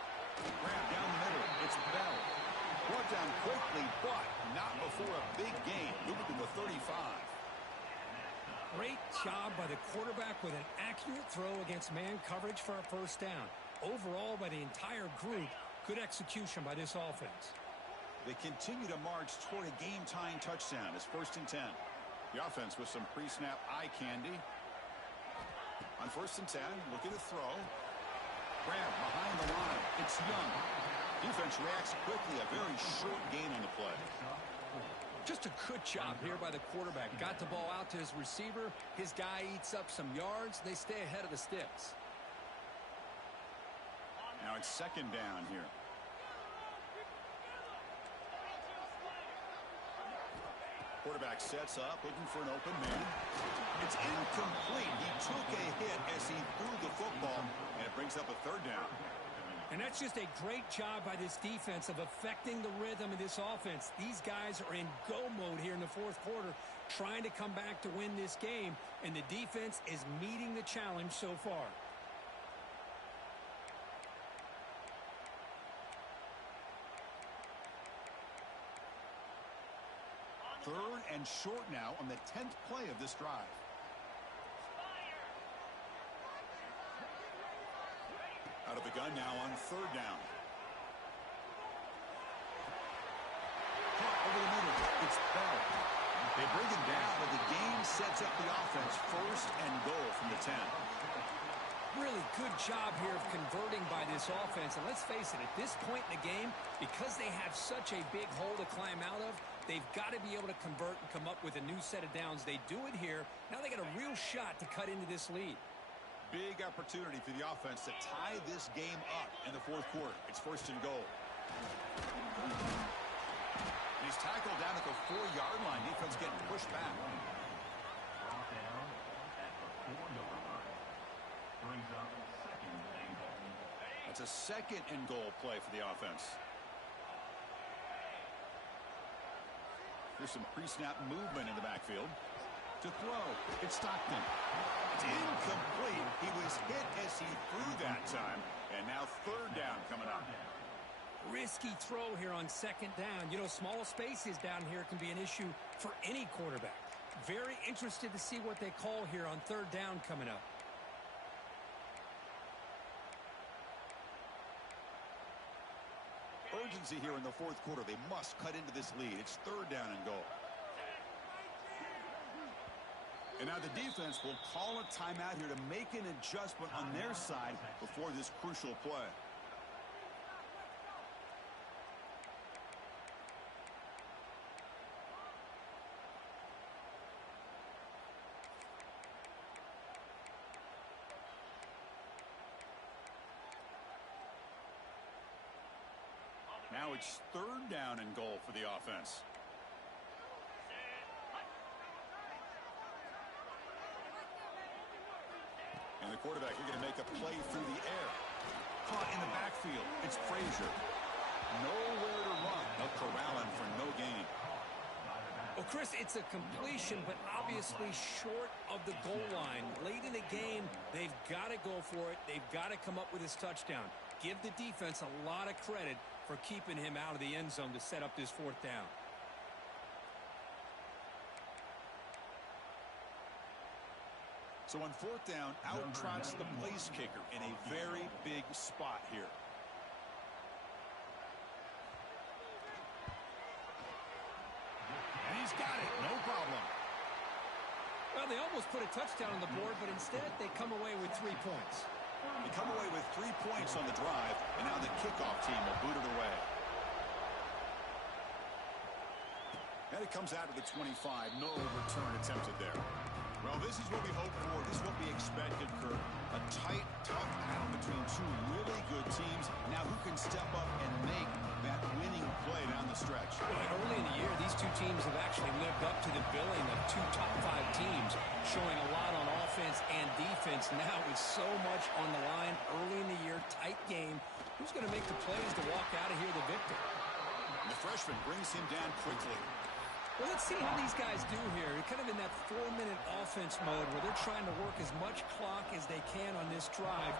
Grab down the middle. It's Bell. Brought down quickly, but not before a big gain. Moving to the 35. Great job by the quarterback with an accurate throw against man coverage for a first down. Overall, by the entire group, good execution by this offense. They continue to march toward a game-tying touchdown. It's 1st and 10. The offense with some pre-snap eye candy. On 1st and 10, looking to throw. Grab behind the line. It's Young. Defense reacts quickly. A very short gain on the play. Just a good job here by the quarterback. Got the ball out to his receiver. His guy eats up some yards. They stay ahead of the sticks. Now it's second down here. Quarterback sets up, looking for an open man. It's incomplete. He took a hit as he threw the football, and it brings up a third down. And that's just a great job by this defense of affecting the rhythm of this offense. These guys are in go mode here in the fourth quarter, trying to come back to win this game, and the defense is meeting the challenge so far. Third and short now on the 10th play of this drive. Out of the gun now on third down. Caught over the middle. It's Bell. They bring him down, but the game sets up the offense. First and goal from the 10. Really good job here of converting by this offense. And let's face it, at this point in the game, because they have such a big hole to climb out of, they've got to be able to convert and come up with a new set of downs. They do it here. Now they got a real shot to cut into this lead. Big opportunity for the offense to tie this game up in the fourth quarter. It's first and goal. He's tackled down at the 4-yard line. Defense getting pushed back. That's a second and goal play for the offense. There's some pre-snap movement in the backfield. To throw, it's Stockton. It's incomplete. He was hit as he threw that time. And now third down coming up. Risky throw here on second down. You know, small spaces down here can be an issue for any quarterback. Very interested to see what they call here on third down coming up. Urgency here in the fourth quarter. They must cut into this lead. It's third down and goal. And now the defense will call a timeout here to make an adjustment on their side before this crucial play. Now it's third down and goal for the offense. And the quarterback is going to make a play through the air. Caught in the backfield. It's Frazier. Nowhere to run. They'll corral him for no gain. Well, Chris, it's a completion, but obviously short of the goal line. Late in the game, they've got to go for it. They've got to come up with this touchdown. Give the defense a lot of credit for keeping him out of the end zone to set up this fourth down. So on fourth down, out trots the place kicker in a very big spot here. And he's got it, no problem. Well, they almost put a touchdown on the board, but instead they come away with 3 points. They come away with 3 points on the drive, and now the kickoff team will boot it away. And it comes out of the 25. No return attempted there. Well, this is what we hoped for. This is what we expected, Kurt. A tight, tough battle between two really good teams. Now who can step up and make that winning play down the stretch? Well, early in the year, these two teams have actually lived up to the billing of 2 top 5 teams, showing a lot on offense and defense. Now with so much on the line early in the year, tight game. Who's going to make the plays to walk out of here the victor? And the freshman brings him down quickly. Well, let's see how these guys do here. They're kind of in that 4-minute offense mode where they're trying to work as much clock as they can on this drive,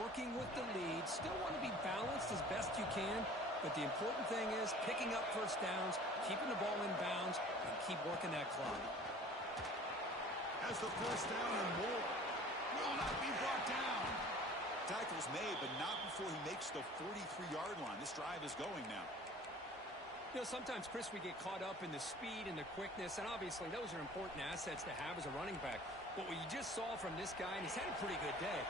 working with the lead. Still want to be balanced as best you can, but the important thing is picking up first downs, keeping the ball in bounds, and keep working that clock. Has the first down and more. Will not be brought down. Tackle's made, but not before he makes the 43-yard line. This drive is going now. You know, sometimes, Chris, we get caught up in the speed and the quickness, and obviously those are important assets to have as a running back. But what you just saw from this guy, and he's had a pretty good day,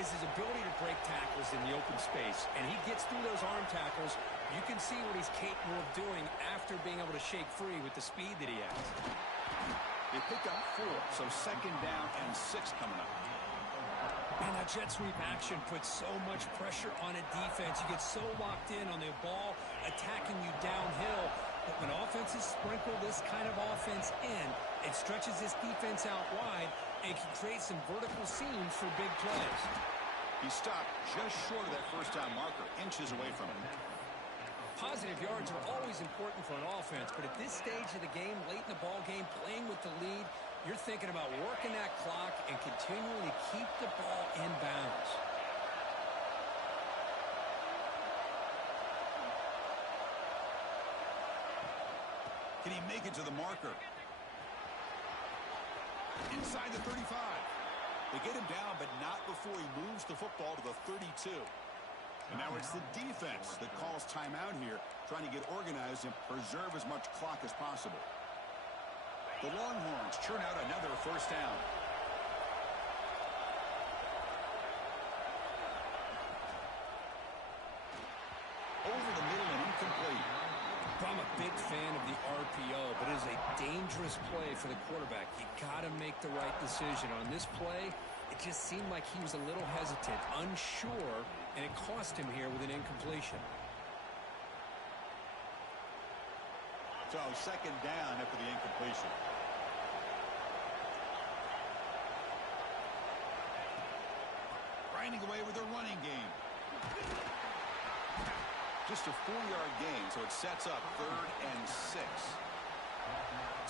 is his ability to break tackles in the open space. And he gets through those arm tackles. You can see what he's capable of doing after being able to shake free with the speed that he has. They pick up 4, so 2nd down and 6 coming up. And that jet sweep action puts so much pressure on a defense. You get so locked in on the ball attacking you downhill. But when offenses sprinkle this kind of offense in, it stretches this defense out wide and can create some vertical seams for big plays. He stopped just short of that first down marker, inches away from him. Positive yards are always important for an offense, but at this stage of the game, late in the ball game, playing with the lead, you're thinking about working that clock and continuing to keep the ball in bounds. Can he make it to the marker? Inside the 35. They get him down, but not before he moves the football to the 32. And now it's the defense that calls timeout here, trying to get organized and preserve as much clock as possible. The Longhorns churn out another first down. Over the middle and incomplete. I'm a big fan of the RPO, but it is a dangerous play for the quarterback. You got to make the right decision. On this play, it just seemed like he was a little hesitant, unsure, and it cost him here with an incompletion. So 2nd down after the incompletion. Grinding away with a running game. Just a 4-yard gain, so it sets up 3rd and 6.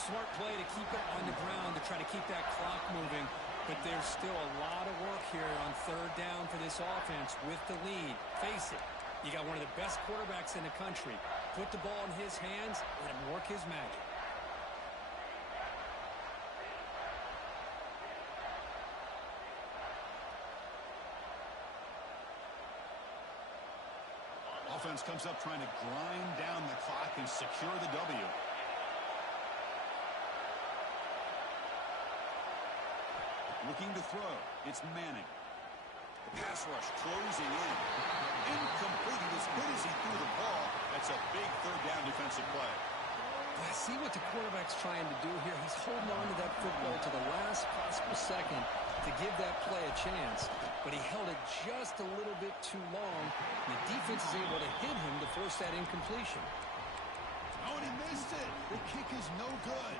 Smart play to keep it on the ground to try to keep that clock moving, but there's still a lot of work here on 3rd down for this offense with the lead. Face it, you got one of the best quarterbacks in the country. Put the ball in his hands, let him work his magic. Offense comes up trying to grind down the clock and secure the W. Looking to throw. It's Manning. The pass rush closing in. Incomplete. As good as he threw the ball, that's a big 3rd down defensive play. I see what the quarterback's trying to do here. He's holding on to that football to the last possible second to give that play a chance, but he held it just a little bit too long. The defense is able to hit him to force that incompletion. Oh, and he missed it. The kick is no good.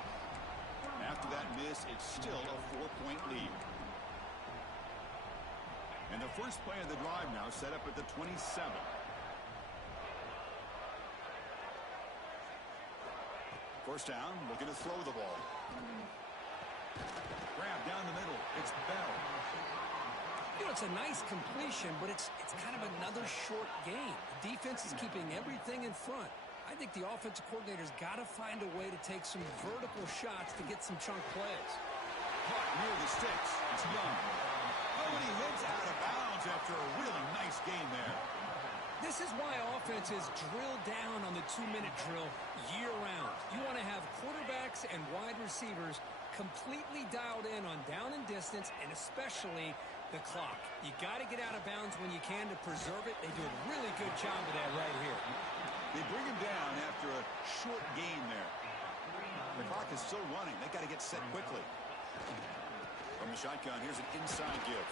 After that miss, it's still a 4-point lead. And the first play of the drive now set up at the 27. First down, looking to throw the ball. Grab down the middle. It's Bell. You know, it's a nice completion, but it's kind of another short game. The defense is keeping everything in front. I think the offensive coordinator's got to find a way to take some vertical shots to get some chunk plays. Caught near the sticks. It's Young. Oh, and he heads out of bounds after a really nice game there. This is why offenses drill down on the 2-minute drill year-round. You want to have quarterbacks and wide receivers completely dialed in on down and distance, and especially the clock. You got to get out of bounds when you can to preserve it. They do a really good job of that right here. They bring him down after a short gain there. The clock is still running. They got to get set quickly. From the shotgun, here's an inside give.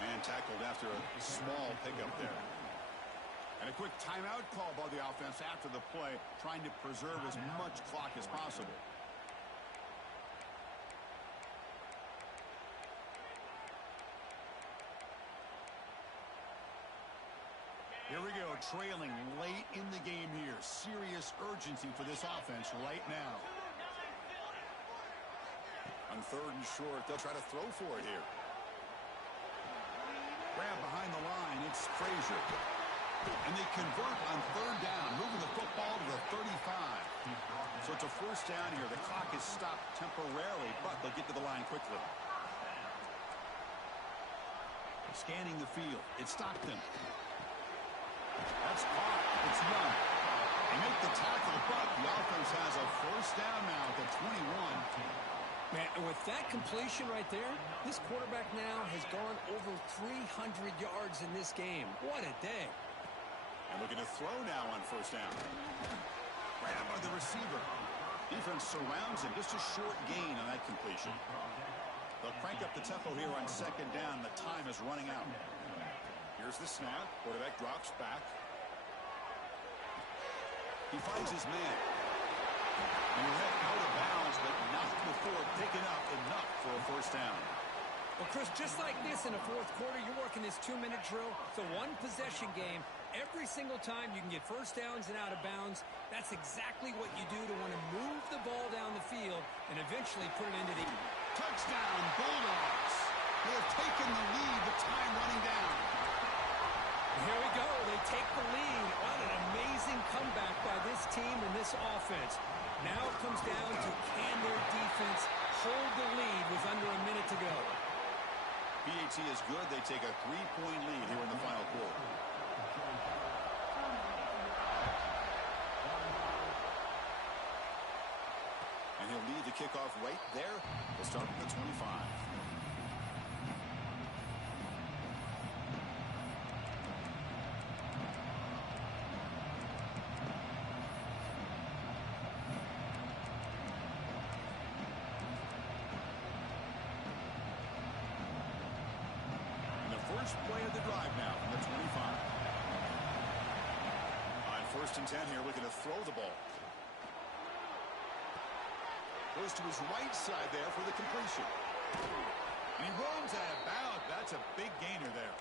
And tackled after a small pickup there. And a quick timeout call by the offense after the play, trying to preserve as much clock as possible. Here we go, trailing late in the game here. Serious urgency for this offense right now. On 3rd and short, they'll try to throw for it here. Grab behind the line, it's Frazier. And they convert on 3rd down, moving the football to the 35. So it's a first down here. The clock is stopped temporarily, but they'll get to the line quickly. Scanning the field. It's Stockton. That's caught. It's Young. They make the tackle, but the offense has a first down now at the 21. Man, and with that completion right there, this quarterback now has gone over 300 yards in this game. What a day. And looking to throw now on first down. Grabbed by the receiver. Defense surrounds him. Just a short gain on that completion. They'll crank up the tempo here on second down. The time is running out. Here's the snap. Quarterback drops back. He finds his man. And he'll head out of bounds, but not before picking up enough for a first down. Well, Chris, just like this in the fourth quarter, you're working this 2-minute drill. It's a one-possession game. Every single time you can get first downs and out of bounds, that's exactly what you do to want to move the ball down the field and eventually put it into the... Touchdown, Bulldogs. They have taken the lead with time running down. Here we go. They take the lead. What an amazing comeback by this team and this offense. Now it comes down to can their defense hold the lead with under a minute to go. PAT is good. They take a 3-point lead here in the final quarter. And he'll lead the kickoff right there. We'll start from the 25. Play of the drive now from the 25. On first and 10 here, looking to throw the ball. Goes to his right side there for the completion. And he runs out of bounds. That's a big gainer there.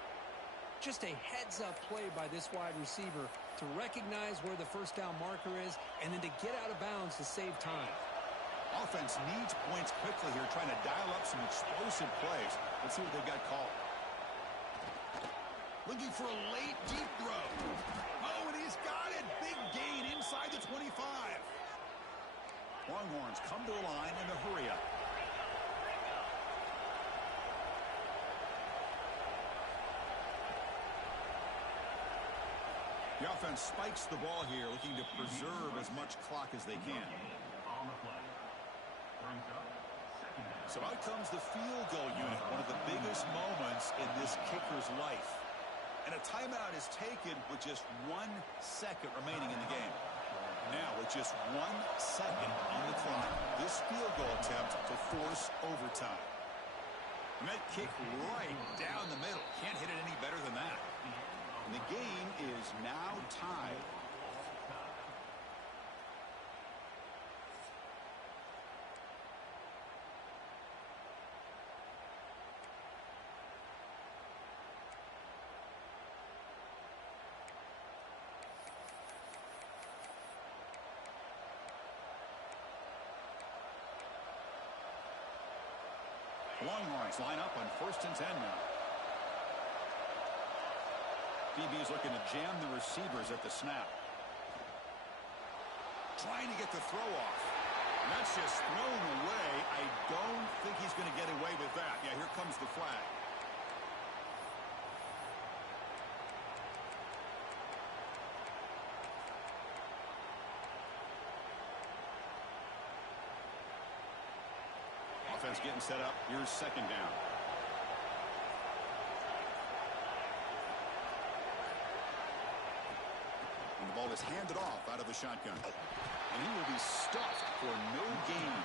Just a heads-up play by this wide receiver to recognize where the first down marker is and then to get out of bounds to save time. Offense needs points quickly here, trying to dial up some explosive plays. Let's see what they've got called. Looking for a late, deep throw. Oh, and he's got it. Big gain inside the 25. Longhorns come to the line in a hurry up. The offense spikes the ball here, looking to preserve as much clock as they can. So out comes the field goal unit, one of the biggest moments in this kicker's life. And a timeout is taken with just 1 second remaining in the game. Now, with just 1 second on the clock, this field goal attempt to force overtime. And that kick right down the middle. Can't hit it any better than that. And the game is now tied. Longhorns line up on first and 10 now. DB is looking to jam the receivers at the snap. Trying to get the throw off. And that's just thrown away. I don't think he's going to get away with that. Yeah, here comes the flag. Offense getting set up. Here's second down. And the ball is handed off out of the shotgun. And he will be stuffed for no gain.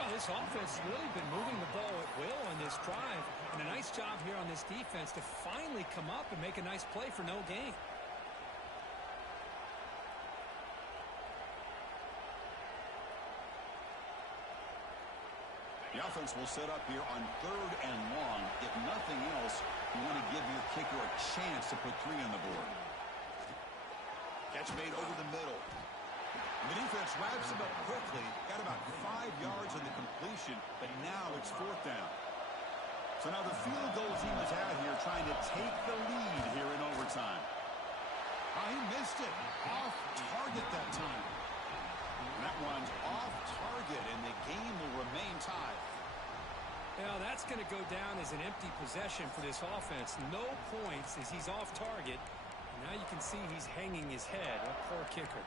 Well, this offense has really been moving the ball at will on this drive. And a nice job here on this defense to finally come up and make a nice play for no gain. The offense will set up here on third and long. If nothing else, you want to give your kicker a chance to put 3 on the board. Catch made over the middle. And the defense wraps him up quickly. Got about 5 yards on the completion, but now it's fourth down. So now the field goal team is out here trying to take the lead here in overtime. Oh, he missed it. Off target that time. And that one's off target, and the game will remain tied. Well, that's going to go down as an empty possession for this offense. No points as he's off target. Now you can see he's hanging his head. A poor kicker.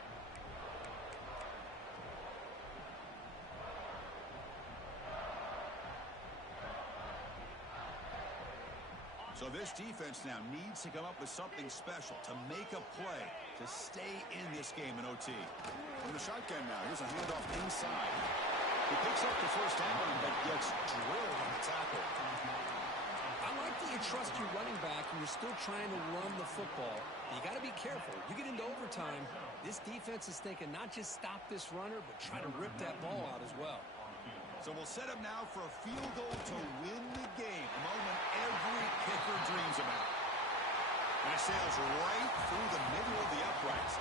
So this defense now needs to come up with something special to make a play to stay in this game in OT. From the shotgun now, here's a handoff inside. He picks up the first down, but gets drilled on the tackle. I like that you trust your running back and you're still trying to run the football. You got to be careful. You get into overtime, this defense is thinking not just stop this runner, but try to rip that ball out as well. So we'll set up now for a field goal to win the game, a moment every kicker dreams about. And it sails right through the middle of the uprights.